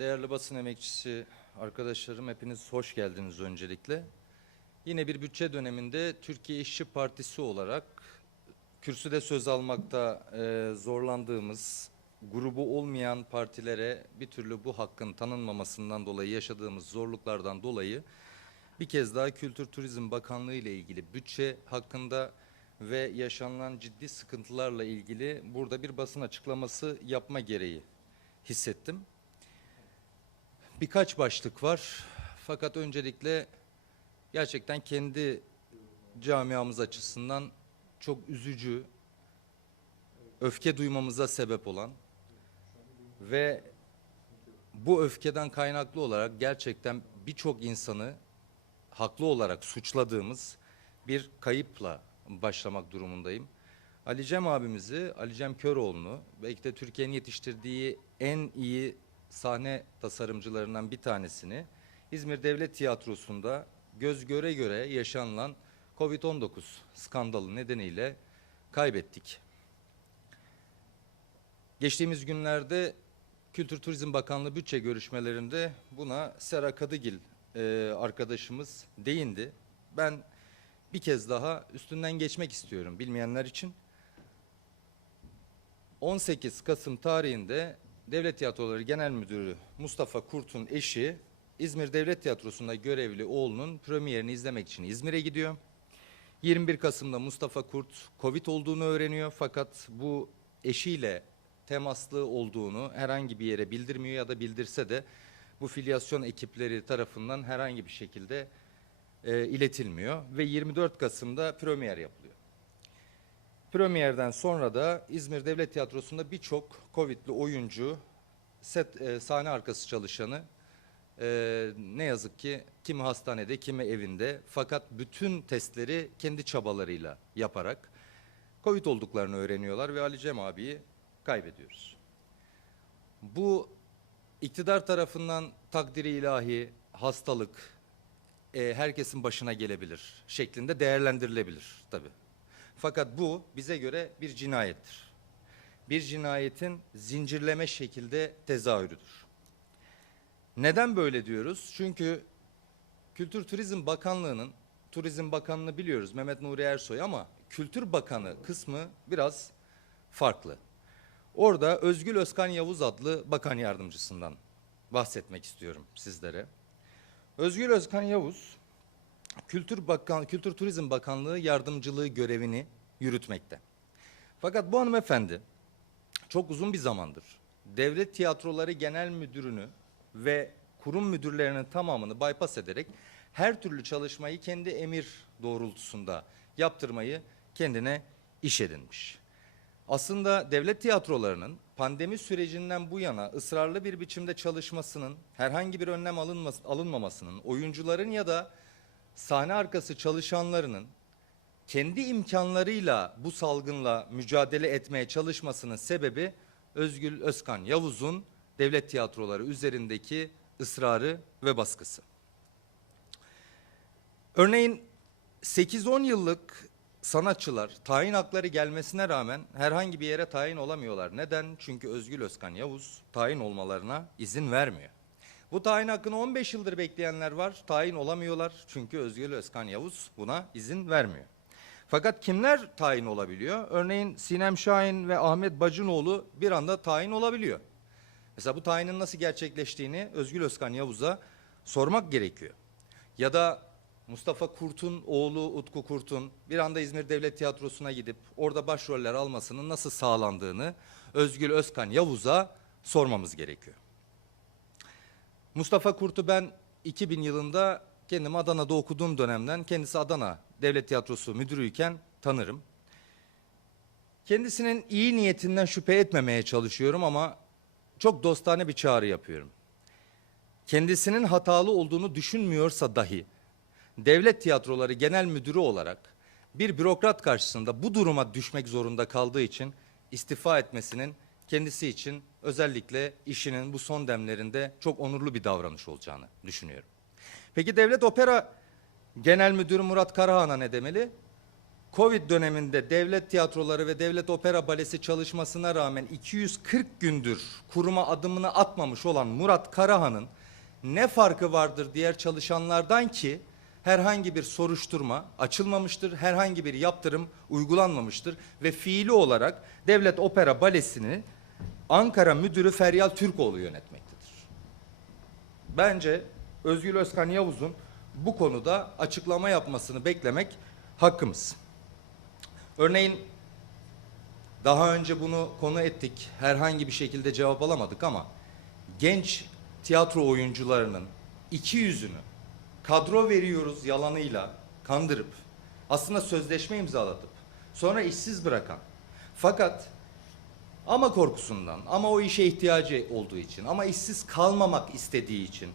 Değerli basın emekçisi arkadaşlarım hepiniz hoş geldiniz öncelikle. Yine bir bütçe döneminde Türkiye İşçi Partisi olarak kürsüde söz almakta e, zorlandığımız, grubu olmayan partilere bir türlü bu hakkın tanınmamasından dolayı yaşadığımız zorluklardan dolayı bir kez daha Kültür Turizm Bakanlığı ile ilgili bütçe hakkında ve yaşanılan ciddi sıkıntılarla ilgili burada bir basın açıklaması yapma gereği hissettim. Birkaç başlık var. Fakat öncelikle gerçekten kendi camiamız açısından çok üzücü, öfke duymamıza sebep olan ve bu öfkeden kaynaklı olarak gerçekten birçok insanı haklı olarak suçladığımız bir kayıpla başlamak durumundayım. Ali Cem abimizi, Ali Cem Köroğlu'nu belki de Türkiye'nin yetiştirdiği en iyi sahne tasarımcılarından bir tanesini İzmir Devlet Tiyatrosu'nda göz göre göre yaşanılan Covid-19 skandalı nedeniyle kaybettik. Geçtiğimiz günlerde Kültür Turizm Bakanlığı bütçe görüşmelerinde buna Sera Kadıgil e, arkadaşımız değindi. Ben bir kez daha üstünden geçmek istiyorum bilmeyenler için. 18 Kasım tarihinde Devlet Tiyatroları Genel Müdürü Mustafa Kurt'un eşi İzmir Devlet Tiyatrosu'nda görevli oğlunun premierini izlemek için İzmir'e gidiyor. 21 Kasım'da Mustafa Kurt Covid olduğunu öğreniyor fakat bu eşiyle temaslı olduğunu herhangi bir yere bildirmiyor ya da bildirse de bu filyasyon ekipleri tarafından herhangi bir şekilde e, iletilmiyor ve 24 Kasım'da premier yapılıyor. Premierden sonra da İzmir Devlet Tiyatrosu'nda birçok Covid'li oyuncu, set e, sahne arkası çalışanı e, ne yazık ki kimi hastanede, kimi evinde fakat bütün testleri kendi çabalarıyla yaparak Covid olduklarını öğreniyorlar ve Ali Cem abiyi kaybediyoruz. Bu iktidar tarafından takdiri ilahi, hastalık, e, herkesin başına gelebilir şeklinde değerlendirilebilir tabii. Fakat bu bize göre bir cinayettir. Bir cinayetin zincirleme şekilde tezahürüdür. Neden böyle diyoruz? Çünkü Kültür Turizm Bakanlığı'nın, Turizm Bakanlığı biliyoruz Mehmet Nuri Ersoy ama Kültür Bakanı kısmı biraz farklı. Orada Özgül Özkan Yavuz adlı bakan yardımcısından bahsetmek istiyorum sizlere. Özgür Özkan Yavuz Kültür Bakan Kültür Turizm Bakanlığı yardımcılığı görevini yürütmekte. Fakat bu hanımefendi çok uzun bir zamandır Devlet Tiyatroları Genel Müdürünü ve kurum müdürlerinin tamamını bypass ederek her türlü çalışmayı kendi emir doğrultusunda yaptırmayı kendine iş edinmiş. Aslında devlet tiyatrolarının pandemi sürecinden bu yana ısrarlı bir biçimde çalışmasının, herhangi bir önlem alınmas- alınmamasının, oyuncuların ya da sahne arkası çalışanlarının kendi imkanlarıyla bu salgınla mücadele etmeye çalışmasının sebebi Özgül Özkan Yavuz'un devlet tiyatroları üzerindeki ısrarı ve baskısı. Örneğin 8-10 yıllık sanatçılar tayin hakları gelmesine rağmen herhangi bir yere tayin olamıyorlar. Neden? Çünkü Özgül Özkan Yavuz tayin olmalarına izin vermiyor. Bu tayin hakkını 15 yıldır bekleyenler var. Tayin olamıyorlar çünkü Özgül Özkan Yavuz buna izin vermiyor. Fakat kimler tayin olabiliyor? Örneğin Sinem Şahin ve Ahmet Bacınoğlu bir anda tayin olabiliyor. Mesela bu tayinin nasıl gerçekleştiğini Özgül Özkan Yavuz'a sormak gerekiyor. Ya da Mustafa Kurt'un oğlu Utku Kurt'un bir anda İzmir Devlet Tiyatrosu'na gidip orada başroller almasının nasıl sağlandığını Özgül Özkan Yavuz'a sormamız gerekiyor. Mustafa Kurt'u ben 2000 yılında kendim Adana'da okuduğum dönemden kendisi Adana Devlet Tiyatrosu müdürüyken tanırım. Kendisinin iyi niyetinden şüphe etmemeye çalışıyorum ama çok dostane bir çağrı yapıyorum. Kendisinin hatalı olduğunu düşünmüyorsa dahi devlet tiyatroları genel müdürü olarak bir bürokrat karşısında bu duruma düşmek zorunda kaldığı için istifa etmesinin kendisi için özellikle işinin bu son demlerinde çok onurlu bir davranış olacağını düşünüyorum. Peki Devlet Opera Genel Müdürü Murat Karahan'a ne demeli? Covid döneminde devlet tiyatroları ve devlet opera balesi çalışmasına rağmen 240 gündür kuruma adımını atmamış olan Murat Karahan'ın ne farkı vardır diğer çalışanlardan ki herhangi bir soruşturma açılmamıştır, herhangi bir yaptırım uygulanmamıştır ve fiili olarak devlet opera balesini Ankara müdürü Feryal Türkoğlu yönetmektedir. Bence Özgür Özkan Yavuz'un bu konuda açıklama yapmasını beklemek hakkımız. Örneğin daha önce bunu konu ettik. Herhangi bir şekilde cevap alamadık ama genç tiyatro oyuncularının iki yüzünü kadro veriyoruz yalanıyla kandırıp aslında sözleşme imzalatıp sonra işsiz bırakan fakat ama korkusundan ama o işe ihtiyacı olduğu için ama işsiz kalmamak istediği için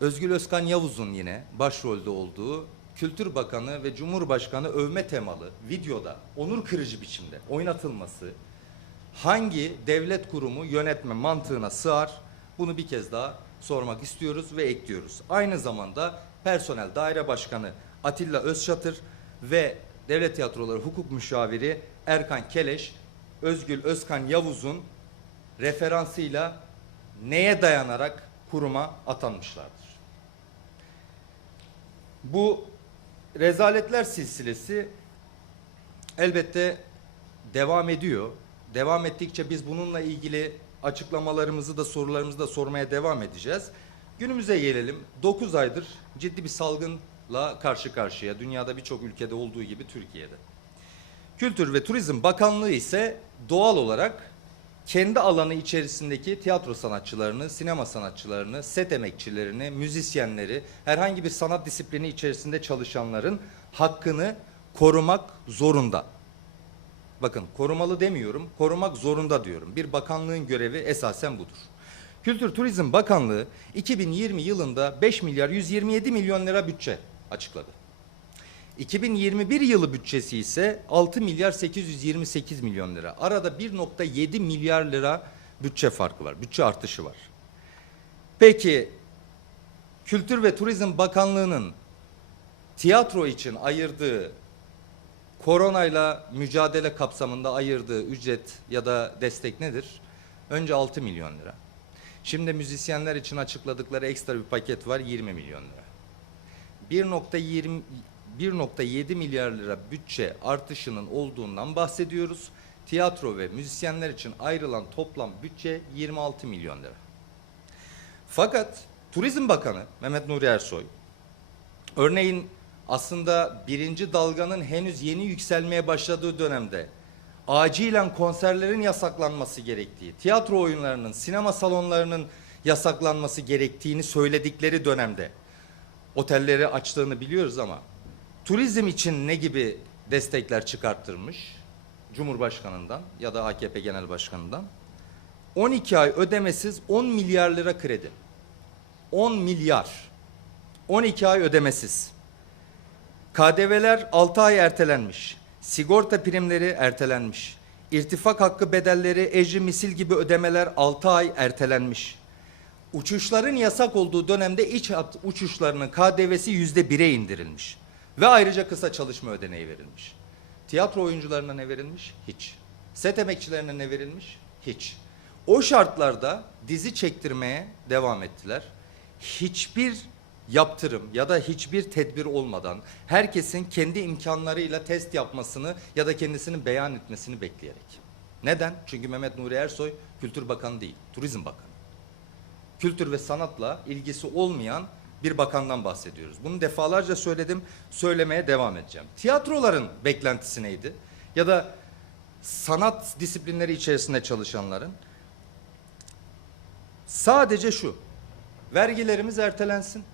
Özgür Özkan Yavuz'un yine başrolde olduğu Kültür Bakanı ve Cumhurbaşkanı övme temalı videoda onur kırıcı biçimde oynatılması hangi devlet kurumu yönetme mantığına sığar? Bunu bir kez daha sormak istiyoruz ve ekliyoruz. Aynı zamanda personel daire başkanı Atilla Özçatır ve Devlet Tiyatroları Hukuk Müşaviri Erkan Keleş Özgül Özkan Yavuz'un referansıyla neye dayanarak kuruma atanmışlardır? Bu rezaletler silsilesi elbette devam ediyor. Devam ettikçe biz bununla ilgili açıklamalarımızı da sorularımızı da sormaya devam edeceğiz. Günümüze gelelim. 9 aydır ciddi bir salgınla karşı karşıya. Dünyada birçok ülkede olduğu gibi Türkiye'de. Kültür ve Turizm Bakanlığı ise doğal olarak kendi alanı içerisindeki tiyatro sanatçılarını, sinema sanatçılarını, set emekçilerini, müzisyenleri, herhangi bir sanat disiplini içerisinde çalışanların hakkını korumak zorunda. Bakın korumalı demiyorum, korumak zorunda diyorum. Bir bakanlığın görevi esasen budur. Kültür Turizm Bakanlığı 2020 yılında 5 milyar 127 milyon lira bütçe açıkladı. 2021 yılı bütçesi ise 6 milyar 828 milyon lira. Arada 1.7 milyar lira bütçe farkı var. Bütçe artışı var. Peki Kültür ve Turizm Bakanlığı'nın tiyatro için ayırdığı koronayla mücadele kapsamında ayırdığı ücret ya da destek nedir? Önce 6 milyon lira. Şimdi müzisyenler için açıkladıkları ekstra bir paket var 20 milyon lira. 1.20 1.7 milyar lira bütçe artışının olduğundan bahsediyoruz. Tiyatro ve müzisyenler için ayrılan toplam bütçe 26 milyon lira. Fakat Turizm Bakanı Mehmet Nuri Ersoy örneğin aslında birinci dalganın henüz yeni yükselmeye başladığı dönemde acilen konserlerin yasaklanması gerektiği, tiyatro oyunlarının, sinema salonlarının yasaklanması gerektiğini söyledikleri dönemde otelleri açtığını biliyoruz ama turizm için ne gibi destekler çıkarttırmış Cumhurbaşkanından ya da AKP Genel Başkanından? 12 ay ödemesiz 10 milyar lira kredi. 10 milyar. 12 ay ödemesiz. KDV'ler 6 ay ertelenmiş. Sigorta primleri ertelenmiş. İrtifak hakkı bedelleri, ecri misil gibi ödemeler 6 ay ertelenmiş. Uçuşların yasak olduğu dönemde iç uçuşlarının KDV'si yüzde bire indirilmiş. Ve ayrıca kısa çalışma ödeneği verilmiş. Tiyatro oyuncularına ne verilmiş? Hiç. Set emekçilerine ne verilmiş? Hiç. O şartlarda dizi çektirmeye devam ettiler. Hiçbir yaptırım ya da hiçbir tedbir olmadan herkesin kendi imkanlarıyla test yapmasını ya da kendisini beyan etmesini bekleyerek. Neden? Çünkü Mehmet Nuri Ersoy Kültür Bakanı değil, Turizm Bakanı. Kültür ve sanatla ilgisi olmayan bir bakandan bahsediyoruz. Bunu defalarca söyledim, söylemeye devam edeceğim. Tiyatroların beklentisi neydi? Ya da sanat disiplinleri içerisinde çalışanların sadece şu. Vergilerimiz ertelensin.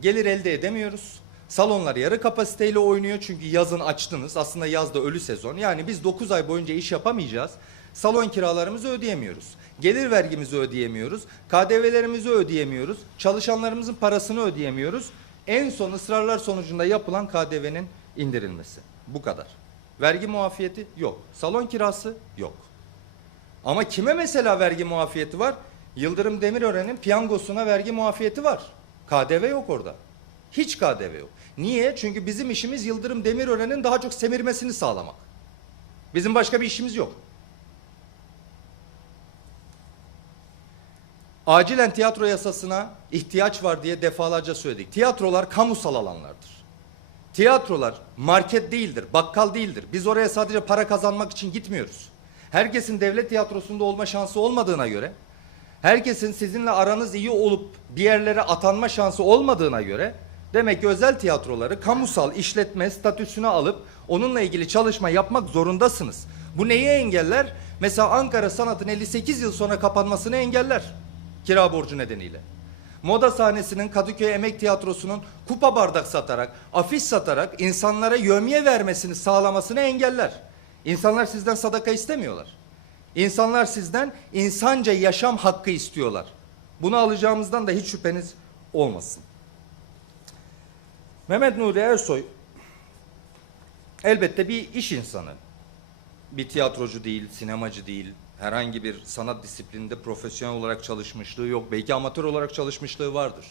Gelir elde edemiyoruz. Salonlar yarı kapasiteyle oynuyor çünkü yazın açtınız. Aslında yazda ölü sezon. Yani biz 9 ay boyunca iş yapamayacağız. Salon kiralarımızı ödeyemiyoruz. Gelir vergimizi ödeyemiyoruz. KDV'lerimizi ödeyemiyoruz. Çalışanlarımızın parasını ödeyemiyoruz. En son ısrarlar sonucunda yapılan KDV'nin indirilmesi. Bu kadar. Vergi muafiyeti yok. Salon kirası yok. Ama kime mesela vergi muafiyeti var? Yıldırım Demirören'in piyangosuna vergi muafiyeti var. KDV yok orada. Hiç KDV yok. Niye? Çünkü bizim işimiz Yıldırım Demirören'in daha çok semirmesini sağlamak. Bizim başka bir işimiz yok. Acilen tiyatro yasasına ihtiyaç var diye defalarca söyledik. Tiyatrolar kamusal alanlardır. Tiyatrolar market değildir, bakkal değildir. Biz oraya sadece para kazanmak için gitmiyoruz. Herkesin devlet tiyatrosunda olma şansı olmadığına göre, herkesin sizinle aranız iyi olup bir yerlere atanma şansı olmadığına göre demek ki özel tiyatroları kamusal işletme statüsüne alıp onunla ilgili çalışma yapmak zorundasınız. Bu neyi engeller? Mesela Ankara Sanat'ın 58 yıl sonra kapanmasını engeller. Kira borcu nedeniyle. Moda sahnesinin Kadıköy Emek Tiyatrosu'nun kupa bardak satarak, afiş satarak insanlara yömye vermesini sağlamasını engeller. İnsanlar sizden sadaka istemiyorlar. İnsanlar sizden insanca yaşam hakkı istiyorlar. Bunu alacağımızdan da hiç şüpheniz olmasın. Mehmet Nuri Ersoy elbette bir iş insanı. Bir tiyatrocu değil, sinemacı değil, herhangi bir sanat disiplininde profesyonel olarak çalışmışlığı yok. Belki amatör olarak çalışmışlığı vardır.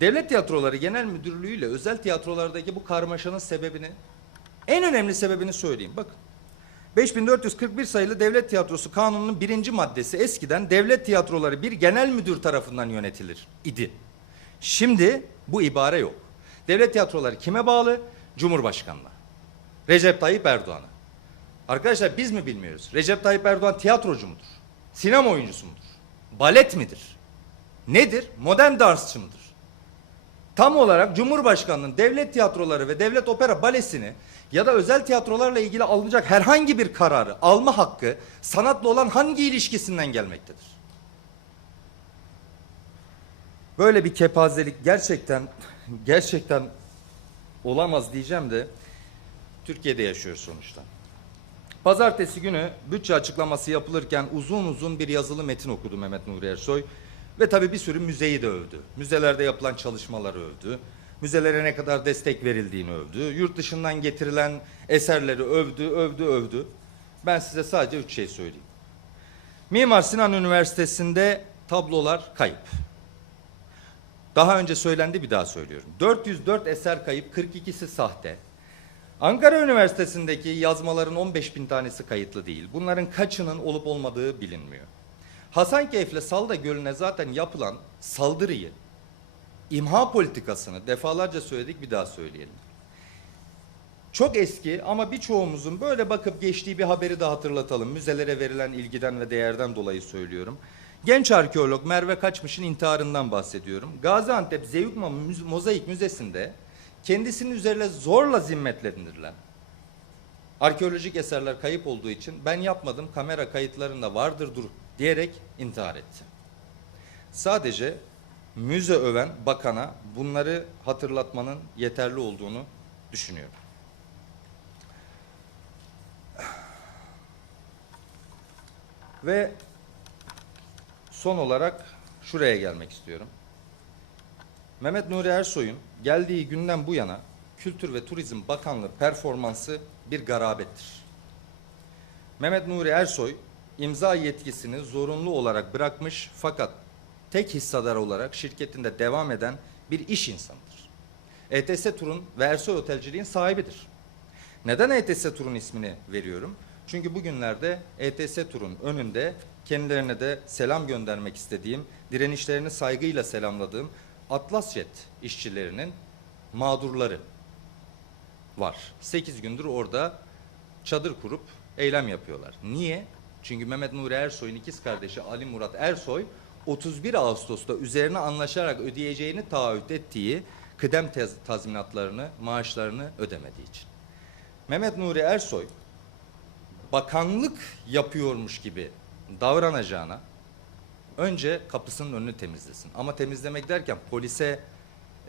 Devlet Tiyatroları Genel Müdürlüğü ile özel tiyatrolardaki bu karmaşanın sebebini, en önemli sebebini söyleyeyim. Bakın. 5441 sayılı Devlet Tiyatrosu Kanunu'nun birinci maddesi eskiden devlet tiyatroları bir genel müdür tarafından yönetilir idi. Şimdi bu ibare yok. Devlet tiyatroları kime bağlı? Cumhurbaşkanına. Recep Tayyip Erdoğan'a. Arkadaşlar biz mi bilmiyoruz? Recep Tayyip Erdoğan tiyatrocu mudur? Sinema oyuncusu mudur? Balet midir? Nedir? Modern dansçı mıdır? Tam olarak Cumhurbaşkanı'nın devlet tiyatroları ve devlet opera balesini ya da özel tiyatrolarla ilgili alınacak herhangi bir kararı alma hakkı sanatla olan hangi ilişkisinden gelmektedir? Böyle bir kepazelik gerçekten gerçekten olamaz diyeceğim de Türkiye'de yaşıyoruz sonuçta. Pazartesi günü bütçe açıklaması yapılırken uzun uzun bir yazılı metin okudu Mehmet Nuri Ersoy. Ve tabii bir sürü müzeyi de övdü. Müzelerde yapılan çalışmaları övdü. Müzelere ne kadar destek verildiğini övdü. Yurt dışından getirilen eserleri övdü, övdü, övdü. Ben size sadece üç şey söyleyeyim. Mimar Sinan Üniversitesi'nde tablolar kayıp. Daha önce söylendi bir daha söylüyorum. 404 eser kayıp, 42'si sahte. Ankara Üniversitesi'ndeki yazmaların 15 bin tanesi kayıtlı değil. Bunların kaçının olup olmadığı bilinmiyor. Hasankeyf'le Salda Gölü'ne zaten yapılan saldırıyı, imha politikasını defalarca söyledik bir daha söyleyelim. Çok eski ama birçoğumuzun böyle bakıp geçtiği bir haberi de hatırlatalım. Müzelere verilen ilgiden ve değerden dolayı söylüyorum. Genç arkeolog Merve Kaçmış'ın intiharından bahsediyorum. Gaziantep Zeyukma Mozaik Müzesi'nde kendisinin üzerine zorla zimmetlendirilen arkeolojik eserler kayıp olduğu için ben yapmadım kamera kayıtlarında vardır dur diyerek intihar etti. Sadece müze öven bakana bunları hatırlatmanın yeterli olduğunu düşünüyorum. Ve son olarak şuraya gelmek istiyorum. Mehmet Nuri Ersoy'un geldiği günden bu yana Kültür ve Turizm Bakanlığı performansı bir garabettir. Mehmet Nuri Ersoy imza yetkisini zorunlu olarak bırakmış fakat tek hissedar olarak şirketinde devam eden bir iş insanıdır. ETS Tur'un ve Ersoy Otelciliğin sahibidir. Neden ETS Tur'un ismini veriyorum? Çünkü bugünlerde ETS Tur'un önünde kendilerine de selam göndermek istediğim, direnişlerini saygıyla selamladığım Atlasjet işçilerinin mağdurları var. 8 gündür orada çadır kurup eylem yapıyorlar. Niye? Çünkü Mehmet Nuri Ersoy'un ikiz kardeşi Ali Murat Ersoy 31 Ağustos'ta üzerine anlaşarak ödeyeceğini taahhüt ettiği kıdem tazminatlarını, maaşlarını ödemediği için. Mehmet Nuri Ersoy bakanlık yapıyormuş gibi davranacağına önce kapısının önünü temizlesin. Ama temizlemek derken polise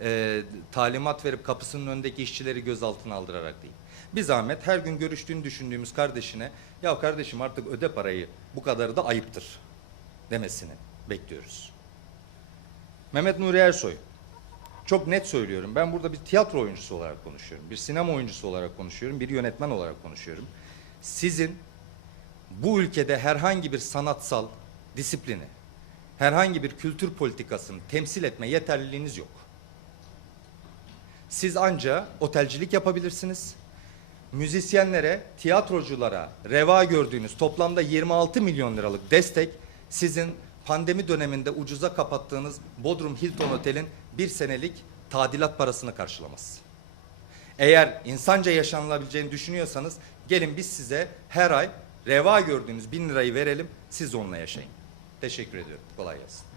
e, talimat verip kapısının önündeki işçileri gözaltına aldırarak değil. Bir zahmet her gün görüştüğünü düşündüğümüz kardeşine ya kardeşim artık öde parayı bu kadarı da ayıptır demesini bekliyoruz. Mehmet Nuri Ersoy çok net söylüyorum. Ben burada bir tiyatro oyuncusu olarak konuşuyorum. Bir sinema oyuncusu olarak konuşuyorum. Bir yönetmen olarak konuşuyorum. Sizin bu ülkede herhangi bir sanatsal disiplini, herhangi bir kültür politikasını temsil etme yeterliliğiniz yok. Siz anca otelcilik yapabilirsiniz. Müzisyenlere, tiyatroculara reva gördüğünüz toplamda 26 milyon liralık destek sizin pandemi döneminde ucuza kapattığınız Bodrum Hilton Otel'in bir senelik tadilat parasını karşılamaz. Eğer insanca yaşanılabileceğini düşünüyorsanız gelin biz size her ay reva gördüğünüz bin lirayı verelim siz onunla yaşayın. Teşekkür ediyorum. Kolay gelsin.